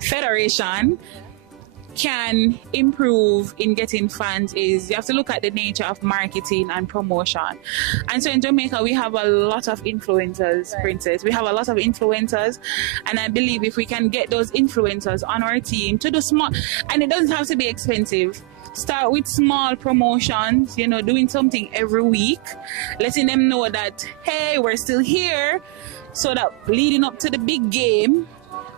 federation can improve in getting fans is you have to look at the nature of marketing and promotion. And so in Jamaica, we have a lot of influencers, Princess. We have a lot of influencers. And I believe if we can get those influencers on our team to do small, and it doesn't have to be expensive. Start with small promotions, you know, doing something every week, letting them know that, hey, we're still here, so that leading up to the big game,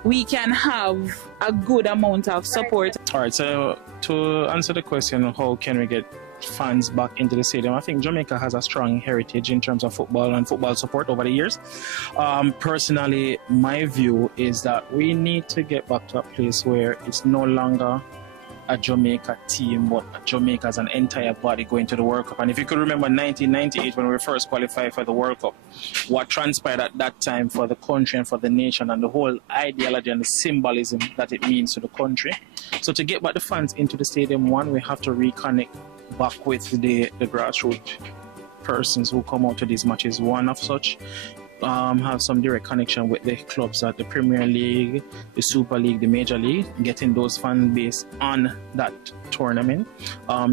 we can have a good amount of support. All right, so to answer the question, how can we get fans back into the stadium? I think Jamaica has a strong heritage in terms of football and football support over the years. Personally, my view is that we need to get back to a place where it's no longer a Jamaica team, but Jamaica as an entire body going to the World Cup. And if you could remember 1998 when we first qualified for the World Cup, what transpired at that time for the country and for the nation and the whole ideology and the symbolism that it means to the country. So to get back the fans into the stadium, one, we have to reconnect back with the grassroots persons who come out to these matches. One of such have some direct connection with the clubs at the Premier League, the Super League, the Major League, getting those fan base on that tournament.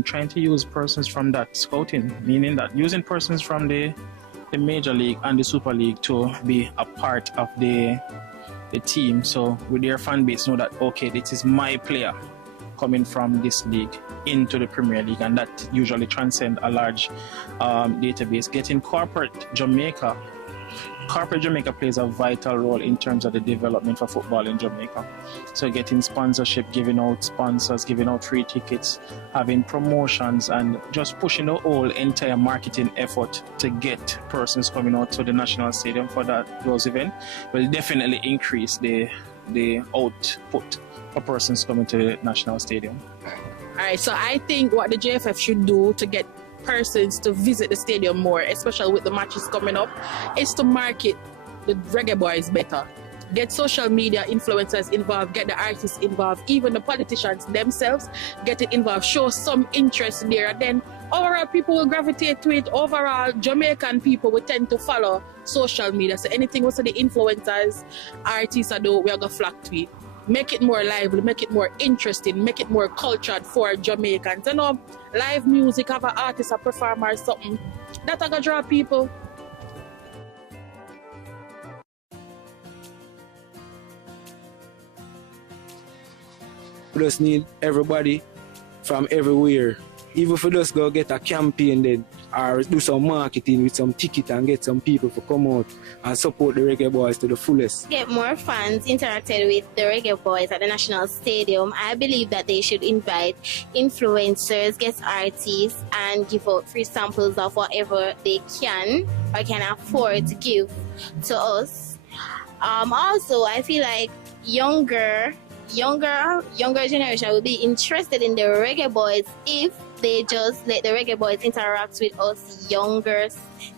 Trying to use persons from that scouting, meaning that using persons from the Major League and the Super League to be a part of the team. So with their fan base know that, okay, this is my player coming from this league into the Premier League, and that usually transcends a large database. Getting corporate Jamaica plays a vital role in terms of the development for football in Jamaica. So getting sponsorship, giving out sponsors, giving out free tickets, having promotions, and just pushing the whole entire marketing effort to get persons coming out to the National Stadium for those events will definitely increase the output for persons coming to the National Stadium. All right, so I think what the JFF should do to get persons to visit the stadium more, especially with the matches coming up, is to market the Reggae Boys better. Get social media influencers involved, get the artists involved, even the politicians themselves get it involved, show some interest there, and then overall people will gravitate to it. Overall, Jamaican people will tend to follow social media. So anything we see the influencers, artists are doing, we are going to flock to it. Make it more lively, make it more interesting, make it more cultured for Jamaicans. You know, live music, have an artist, a performer or something, that's going to draw people. We just need everybody from everywhere. Even if we just go get a campaign then, or do some marketing with some ticket and get some people to come out and support the Reggae Boys to the fullest. Get more fans interacted with the Reggae Boys at the National Stadium. I believe that they should invite influencers, guest artists, and give out free samples of whatever they can or can afford to give to us. Also, I feel like younger generation will be interested in the Reggae Boys if they just let the Reggae Boys interact with us younger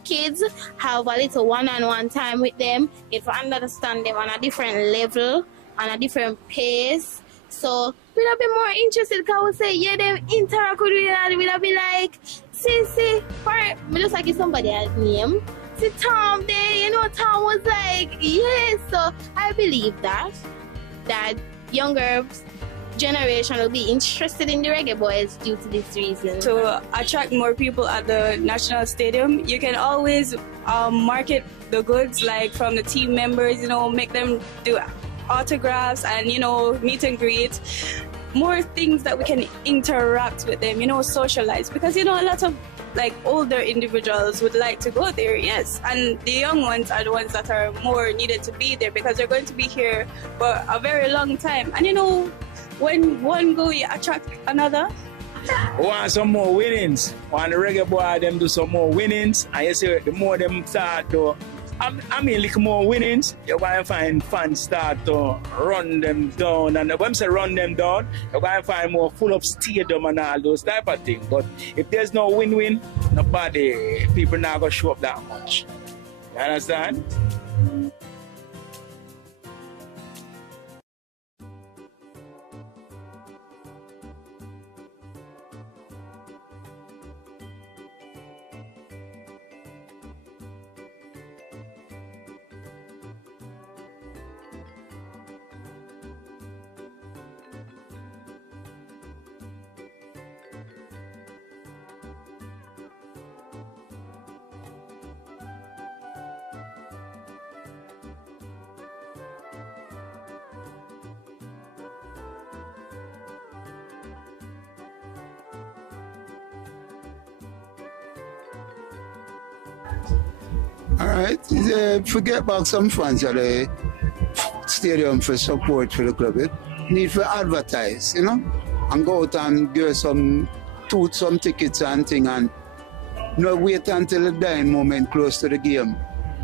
kids, have a little one-on-one time with them, get to understand them on a different level, on a different pace. So we'll be more interested because we say, yeah, them interact with you and we'll be like, see, me just like give somebody a name. See Tom there, you know, Tom was like, yeah, so I believe that younger generation will be interested in the Reggae Boys due to this reason. To attract more people at the National Stadium, you can always market the goods, like from the team members, you know, make them do autographs and, you know, meet and greet. More things that we can interact with them, you know, socialize, because, you know, a lot of like older individuals would like to go there, yes, and the young ones are the ones that are more needed to be there because they're going to be here for a very long time. And you know, when one go, you attract another. We want some more winnings. Want the Reggae Boy them do some more winnings, and you see the more them start to, I mean, little more winnings, you're going to find fans start to run them down. And when I say run them down, you're going to find more full of stadium and all those type of things. But if there's no win-win, people not going to show up that much. You understand? All right. Forget about some fans at the stadium for support for the club. It need for advertise, you know, and go out and get some tickets and thing, and not wait until the dying moment close to the game.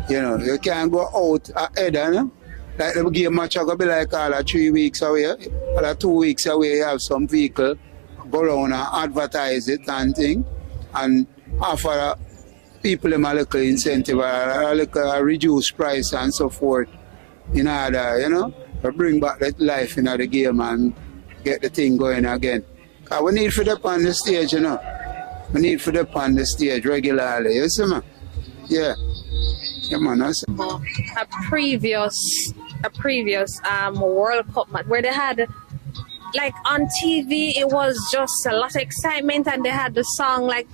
You know, you can't go out ahead, you know. Like the game match will be like all 3 weeks away, all 2 weeks away. You have some vehicle go around and advertise it and thing, and offer people a little incentive, a little reduced price and so forth, in order, you know, to bring back that life in the game and get the thing going again. Because we need for them on the stage, you know. We need for them on the stage regularly, you see, man? Yeah. Yeah, man, that's a previous World Cup match where they had, like, on TV, it was just a lot of excitement, and they had the song like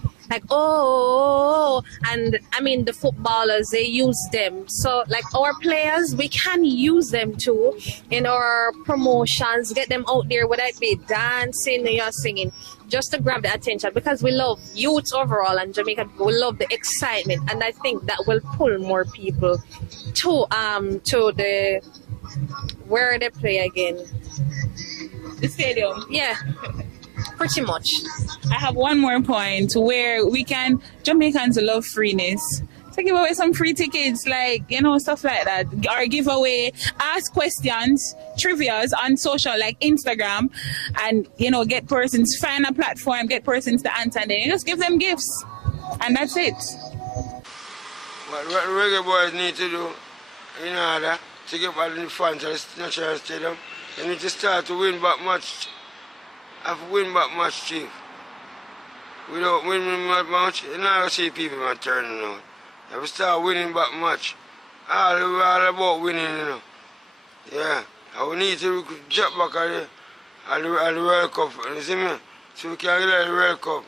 oh, and I mean the footballers, they use them. So like our players, we can use them too in our promotions, get them out there, whether it be dancing or singing, just to grab the attention, because we love youth overall, and Jamaican people, we love the excitement, and I think that will pull more people to the where they play again. The stadium. Yeah. Pretty much. I have one more point where we can, Jamaicans love freeness. So give away some free tickets, like, you know, stuff like that. Or give away, ask questions, trivias on social, like Instagram, and, you know, get persons, find a platform, get persons to answer, and then you just give them gifts. And that's it. What Reggae Boys need to do in order to get back the fans at the National Stadium, they need to start to win back match. Have win back match, chief. Without winning back match, you never see people turning out. If we start winning back match, all about winning, you know. Yeah, and we need to drop back at the World Cup, you see me? So we can get the World Cup.